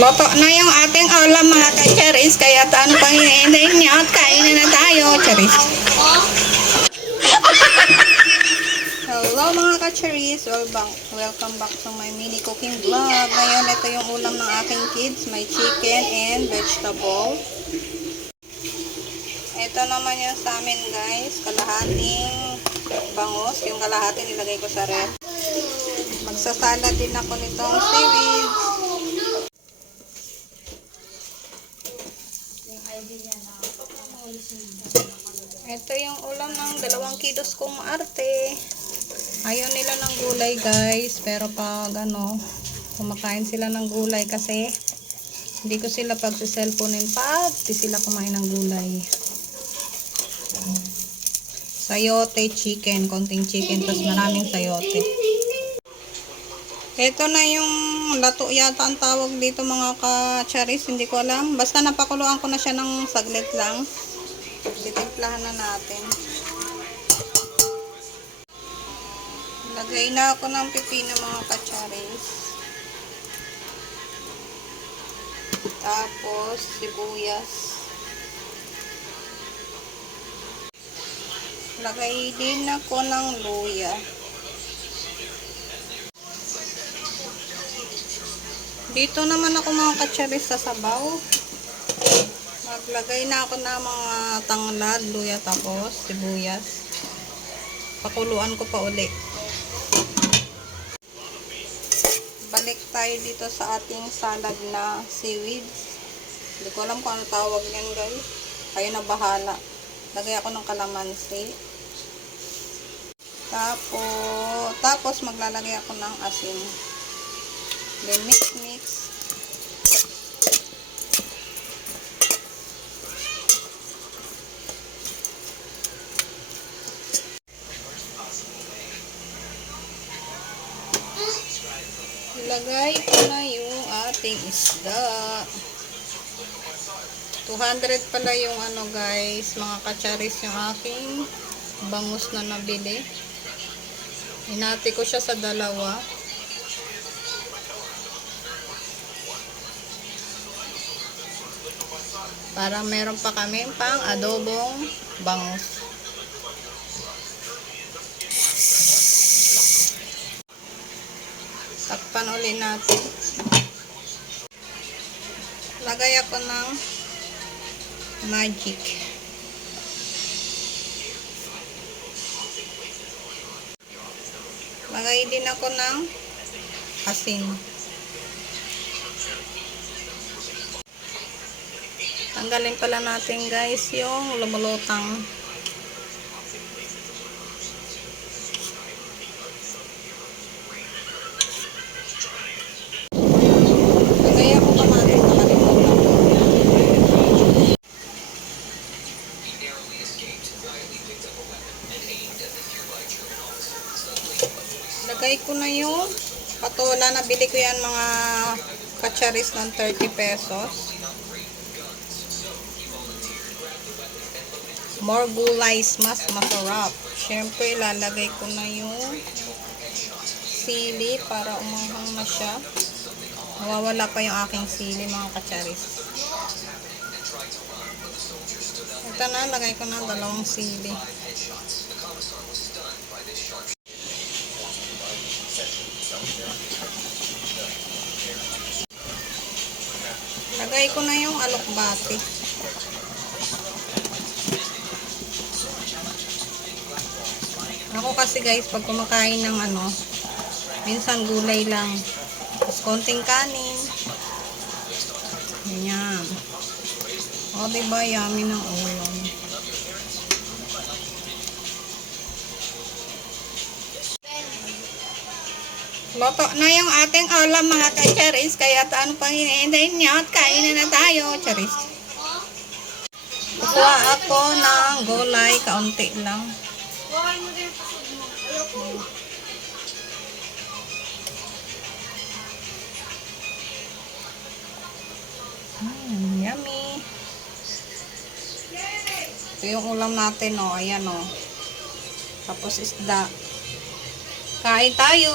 Loto na yung ating ulam mga ka-charis. Kaya ano pang hinihintay niyo at kainin na tayo. Charis. Hello mga ka-charis. Welcome back to my mini cooking vlog. Ngayon ito yung ulam ng aking kids. May chicken and vegetable. Ito naman yung sa amin guys. Kalahating bangus. Yung kalahati nilagay ko sa ref. Magsasalad din ako nitong seaweed. Ito yung ulam ng 2 kilos kong arte. Ayaw nila ng gulay guys. Pero pag kumakain sila ng gulay kasi hindi ko sila pagsiselponin pag di sila kumain ng gulay. Sayote chicken. Konting chicken tapos maraming sayote. Ito na yung lato yata ang tawag dito mga ka-charis. Hindi ko alam. Basta napakuluan ko na siya ng saglit lang. Titimplahan na natin. Lagay na ako ng pipino mga ka-charis. Tapos sibuyas. Lagay din ako ng luya. Dito naman ako mga ka-charis sa sabaw. Maglagay na ako ng mga tanglad, luya, tapos sibuyas. Pakuluan ko pa uli. Balik tayo dito sa ating salad na seaweed. Hindi ko alam kung ano tawag yan guys. Kayo na bahala. Lagay ako ng kalamansi. Tapos maglalagay ako ng asin. Then mix. Ilagay ko na yung ating isda. 200 pala yung guys, mga ka-charis, yung aking bangus na nabili. Hinati ko siya sa 2. Para meron pa kami pang adobong bangus. Takpan ulit natin. Lagay ako ng magic. Lagay din ako ng asin. Tanggalin pala natin guys yung lumulutang. Lagay ako kamatis na kalimutan. Lagay ko na yung patola. Nabili ko yan mga ka-charis ng 30 pesos. More gulays, mas masarap. Siyempre, lalagay ko na yung sili para umanghang na siya. Nawawala pa yung aking sili, mga ka-charis. Ito na, lagay ko na 2 sili. Lagay ko na yung alokbati. Ako kasi guys, pag kumakain ng minsan gulay lang. Tapos konting kanin. Ganyan. O, diba, yummy ng ulam. Loto na yung ating ulam mga ka-charis. Kaya ano pang hinihintay niyo at kainin na tayo. Charis. Kukuha ako ng gulay, kaunti lang. Yummy. Ito yung ulam natin, ayan Tapos isda. Kain tayo.